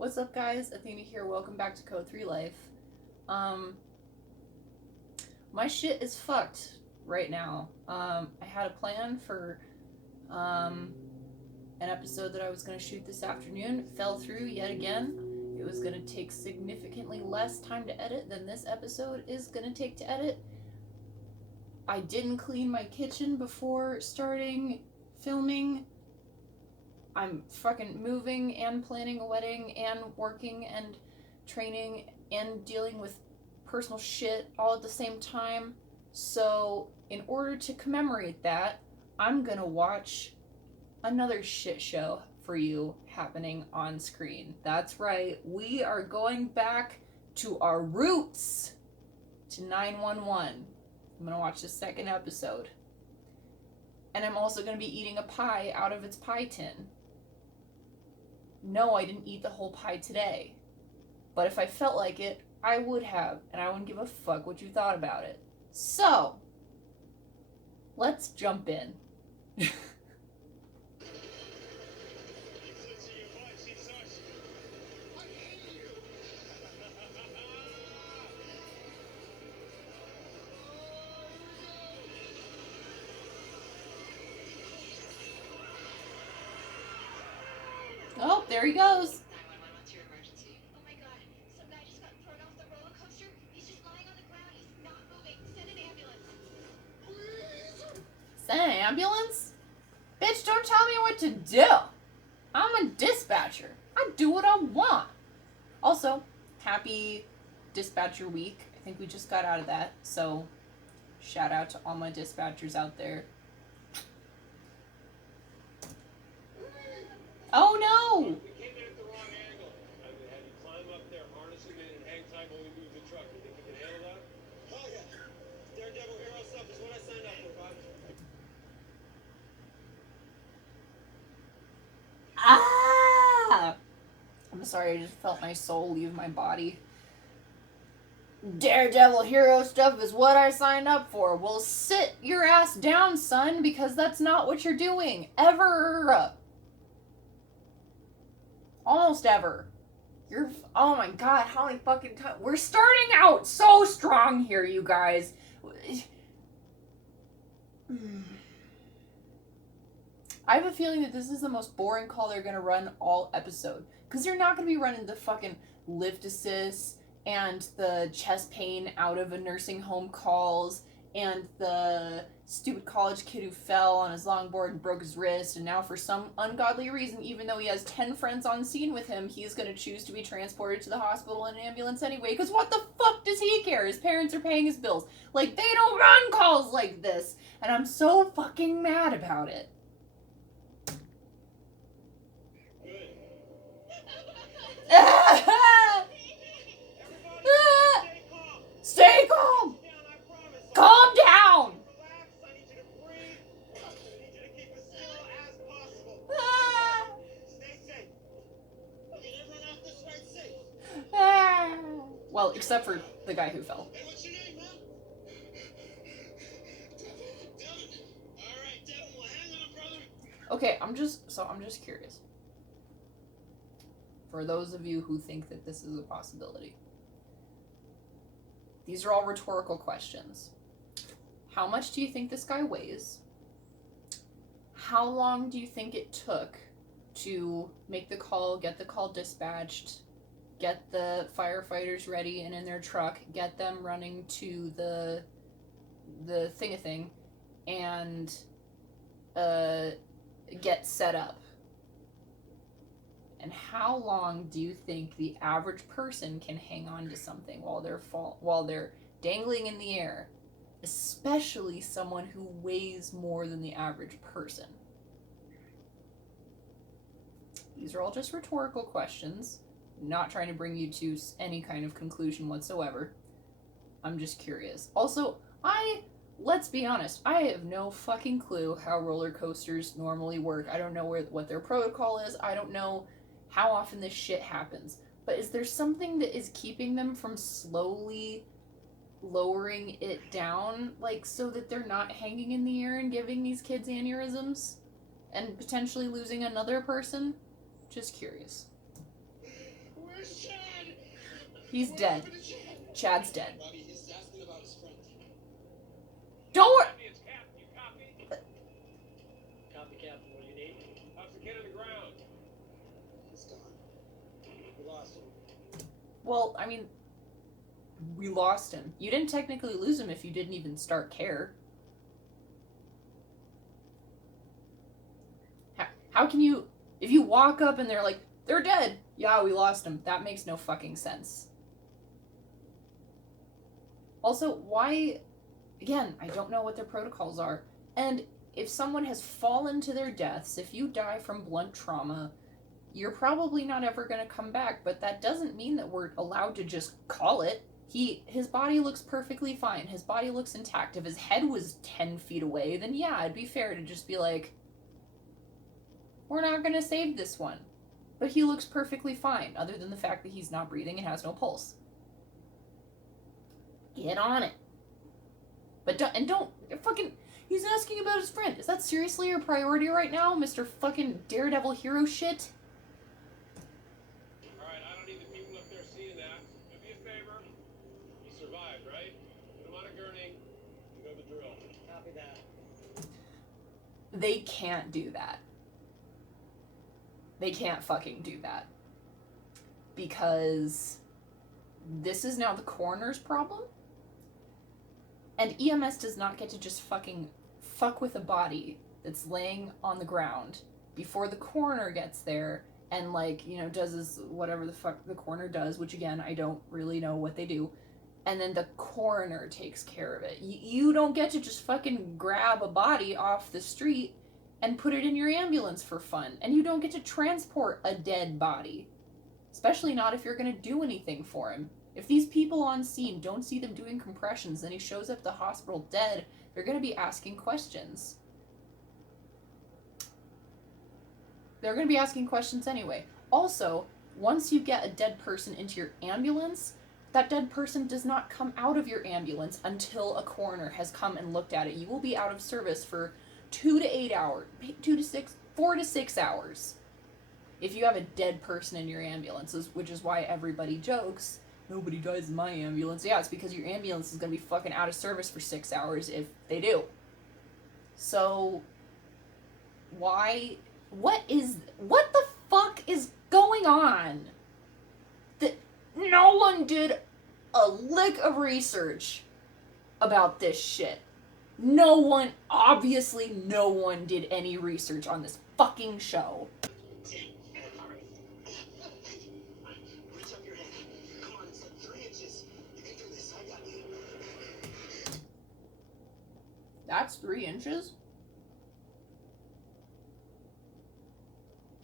What's up, guys? Athena here. Welcome back to Code 3 Life. My shit is fucked right now. I had a plan for an episode that I was going to shoot this afternoon. Fell through yet again. It was going to take significantly less time to edit than this episode is going to take to edit. I didn't clean my kitchen before starting filming. I'm fucking moving and planning a wedding and working and training and dealing with personal shit all at the same time. So, in order to commemorate that, I'm gonna watch another shit show for you happening on screen. That's right, we are going back to our roots, to 911. I'm gonna watch the second episode. And I'm also gonna be eating a pie out of its pie tin. No, I didn't eat the whole pie today. But if I felt like it, I would have, and I wouldn't give a fuck what you thought about it. So, let's jump in. Oh, there he goes. 911, what's your emergency? Oh my god, some guy just got thrown off the roller coaster. He's just lying on the ground. He's not moving. Send an ambulance. Send an ambulance? Bitch, don't tell me what to do. I'm a dispatcher. I do what I want. Also, happy dispatcher week. I think we just got out of that. So, shout out to all my dispatchers out there. Oh no! We came in at the wrong angle. I would have you climb up there, harness him in, and hang tight while we move the truck. You think you can handle that? Oh yeah. Daredevil hero stuff is what I signed up for, Bob. Ah! I'm sorry, I just felt my soul leave my body. Daredevil hero stuff is what I signed up for. Well, sit your ass down, son, because that's not what you're doing. Ever. Almost ever. Oh my god, how many fucking times? We're starting out so strong here, you guys. I have a feeling that this is the most boring call they're gonna run all episode. Because they're not gonna be running the fucking lift assist and the chest pain out of a nursing home calls and the stupid college kid who fell on his longboard and broke his wrist, and now for some ungodly reason, even though he has 10 friends on scene with him, he's gonna choose to be transported to the hospital in an ambulance anyway, because what the fuck does he care? His parents are paying his bills. Like, they don't run calls like this, and I'm so fucking mad about it. Good. Stay calm! Calm down! Relax. I need you to breathe. I need you to keep as still as possible. Stay safe. Everyone off this ride safe. Well, except for the guy who fell. Hey, what's your name, man? Devin. All right, Devin. Well, hang on, brother. Okay, I'm just curious. For those of you who think that this is a possibility. These are all rhetorical questions. How much do you think this guy weighs? How long do you think it took to make the call, get the call dispatched, get the firefighters ready and in their truck, get them running to the thing and get set up? And how long do you think the average person can hang on to something while they're dangling in the air? Especially someone who weighs more than the average person. These are all just rhetorical questions. I'm not trying to bring you to any kind of conclusion whatsoever. I'm just curious. Also, let's be honest, I have no fucking clue how roller coasters normally work. I don't know what their protocol is. I don't know how often this shit happens. But is there something that is keeping them from slowly lowering it down, like, so that they're not hanging in the air and giving these kids aneurysms and potentially losing another person? Just curious. He's dead. Chad's dead. Bobby, he's asking about his friend. Don't worry. Copy, it's Cap. You copy? Copy, Captain. What do you need? How's the kid on the ground? He's gone. We lost him. Well, I mean, we lost him. You didn't technically lose him if you didn't even start care. How can you, if you walk up and they're like, they're dead. Yeah, we lost him. That makes no fucking sense. Also, why, again, I don't know what their protocols are. And if someone has fallen to their deaths, if you die from blunt trauma, you're probably not ever going to come back, but that doesn't mean that we're allowed to just call it. His body looks perfectly fine. His body looks intact. If his head was 10 feet away, then yeah, it'd be fair to just be like, we're not going to save this one. But he looks perfectly fine, other than the fact that he's not breathing and has no pulse. Get on it. But don't fucking, he's asking about his friend. Is that seriously your priority right now, Mr. fucking Daredevil hero shit? Alright, I don't need the people up there seeing that. Do me a favor. He survived, right? Put him on a gurney. You know the drill. Copy that. They can't do that. They can't fucking do that. Because this is now the coroner's problem. And EMS does not get to just fucking fuck with a body that's laying on the ground before the coroner gets there and, like, you know, does this, whatever the fuck the coroner does, which again, I don't really know what they do. And then the coroner takes care of it. You don't get to just fucking grab a body off the street and put it in your ambulance for fun. And you don't get to transport a dead body. Especially not if you're gonna do anything for him. If these people on scene don't see them doing compressions, then he shows up at the hospital dead, they're gonna be asking questions. They're gonna be asking questions anyway. Also, once you get a dead person into your ambulance, that dead person does not come out of your ambulance until a coroner has come and looked at it. You will be out of service for 4 to 6 hours. If you have a dead person in your ambulances, which is why everybody jokes, nobody dies in my ambulance. Yeah, it's because your ambulance is going to be fucking out of service for 6 hours if they do. So, what the fuck is going on? That no one did a lick of research about this shit. Obviously no one did any research on this fucking show. Reach up your hand. Come on, it's like 3 inches. You can do this. I got you. That's 3 inches?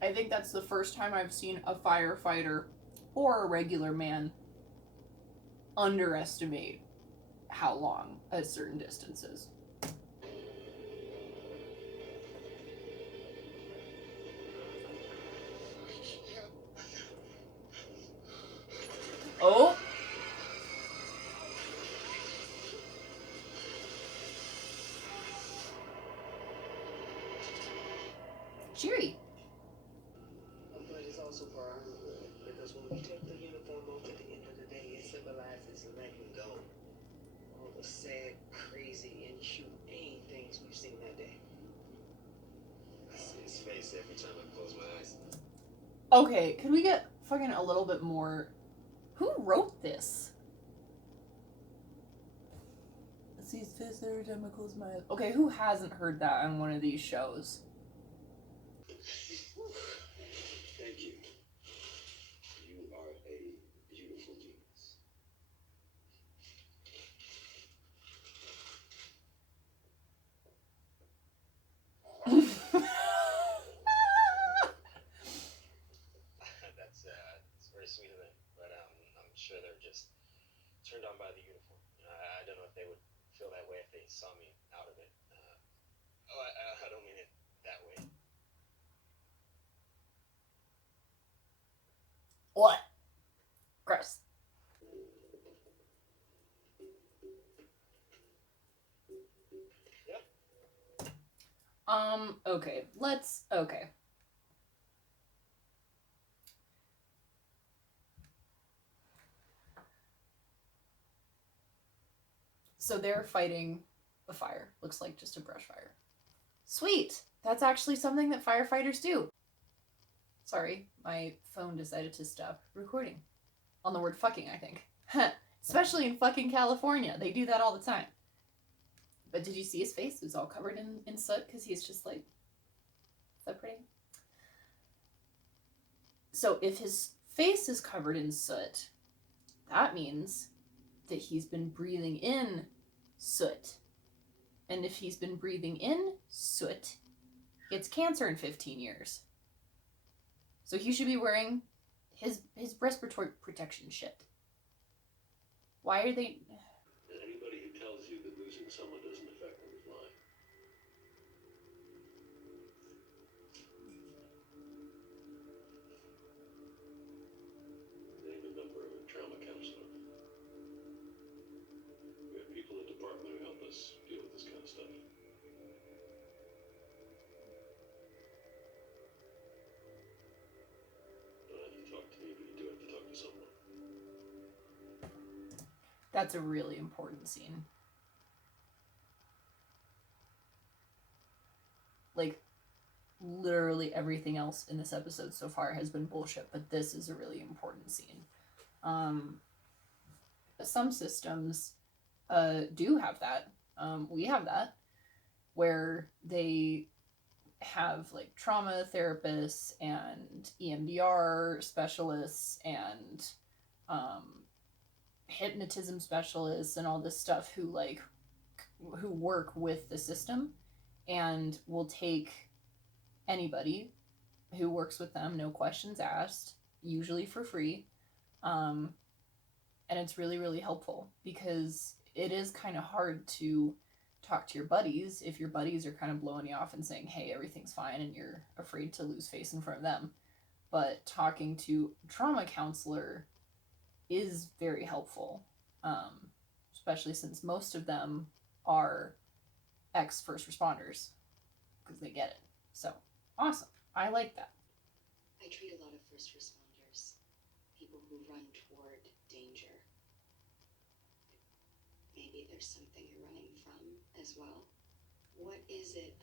I think that's the first time I've seen a firefighter or a regular man underestimate how long a certain distance is. Oh. Cheery. But it's also parenthood, because when we take the uniform off at the end of the day, it symbolizes letting go. All the sad, crazy, inhumane things we've seen that day. I see his face every time I close my eyes. Okay, could we get fucking a little bit more... Who wrote this? I see his face every time I close my eyes. Okay, who hasn't heard that on one of these shows? Thank you. You are a beautiful genius. That's very sweet of them, but I'm sure they're just turned on by the uniform. I don't know if they would feel that way if they saw me out of it. I don't mean it that way. What? Gross. Okay, okay. So they're fighting a fire. Looks like just a brush fire. Sweet! That's actually something that firefighters do. Sorry, my phone decided to stop recording. On the word fucking, I think. Especially in fucking California. They do that all the time. But did you see his face? It was all covered in soot because he's just like, is that pretty? So if his face is covered in soot, that means that he's been breathing in soot. And if he's been breathing in soot, he gets cancer in 15 years. So he should be wearing his respiratory protection shit. Why are they... Anybody who tells you that losing someone doesn't affect them is lying. Name a number of a trauma counselor. We have people in the department who help us deal with this kind of stuff. Don't have to talk to me, but you do have to talk to someone. That's a really important scene. Like, literally everything else in this episode so far has been bullshit, but this is a really important scene. Some systems do have that. We have that, where they have like trauma therapists and EMDR specialists and hypnotism specialists and all this stuff who work with the system and will take anybody who works with them, no questions asked, usually for free. And it's really, really helpful because it is kind of hard to talk to your buddies if your buddies are kind of blowing you off and saying, hey, everything's fine, and you're afraid to lose face in front of them. But talking to a trauma counselor is very helpful, especially since most of them are ex-first responders because they get it. So, awesome. I like that. I treat a lot of first responders, people who run toward danger. Maybe there's something you're running from as well. What is it?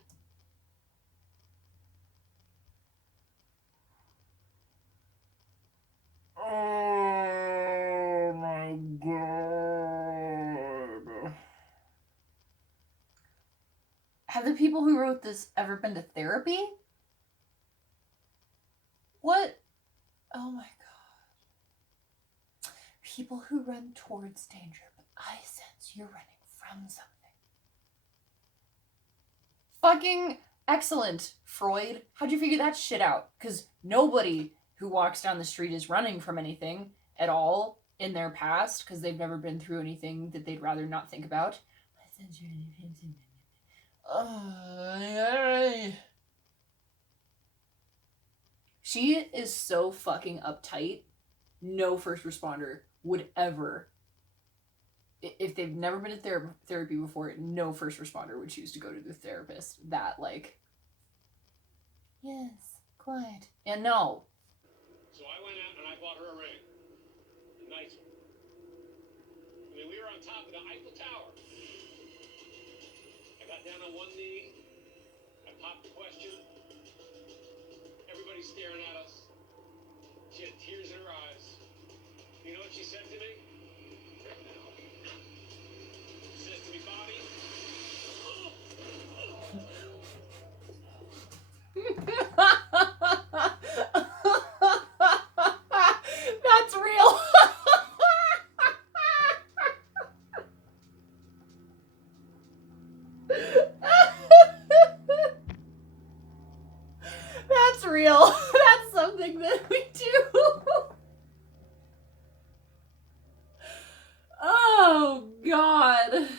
Oh my god. Have the people who wrote this ever been to therapy? What? Oh my god. People who run towards danger, but I sense you're running from something. Fucking excellent, Freud. How'd you figure that shit out? Because nobody who walks down the street is running from anything at all in their past because they've never been through anything that they'd rather not think about. She is so fucking uptight. No first responder would ever, if they've never been to therapy before, no first responder would choose to go to the therapist that, like, yes, quiet. And no. So I went out and I bought her a ring. A nice one. I mean, we were on top of the Eiffel Tower. I got down on one knee. I popped the question. Everybody's staring at us. She had tears in her eyes. You know what she said to me? She says to me, Bobby. That's real. That's real. That's something that we do. Oh, God.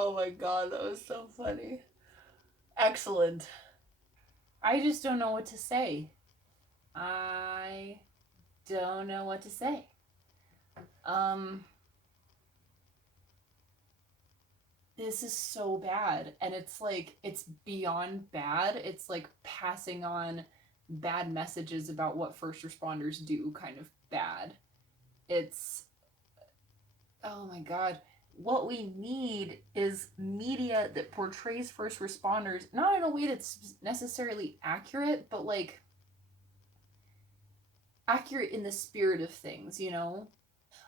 Oh my god, that was so funny. Excellent. I just don't know what to say. I don't know what to say. This is so bad, and it's like, it's beyond bad. It's like passing on bad messages about what first responders do kind of bad. It's, oh my god. What we need is media that portrays first responders, not in a way that's necessarily accurate, but like accurate in the spirit of things, you know?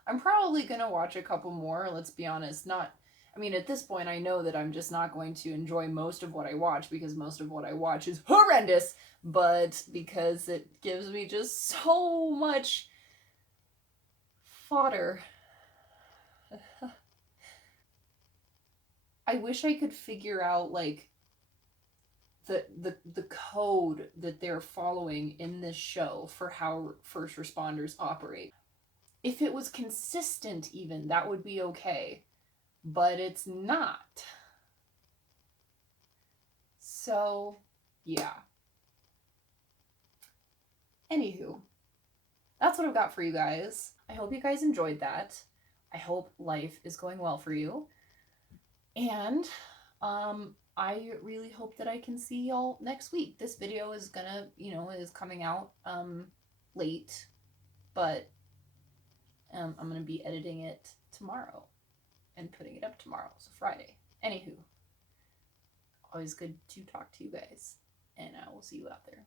I'm probably gonna watch a couple more, let's be honest. Not, I mean, at this point, I know that I'm just not going to enjoy most of what I watch because most of what I watch is horrendous, but because it gives me just so much fodder. I wish I could figure out, like, the code that they're following in this show for how first responders operate. If it was consistent, even, that would be okay. But it's not. So, yeah. Anywho, that's what I've got for you guys. I hope you guys enjoyed that. I hope life is going well for you. And, I really hope that I can see y'all next week. This video is gonna, is coming out, late, but, I'm gonna be editing it tomorrow and putting it up tomorrow, so Friday. Anywho, always good to talk to you guys, and I will see you out there.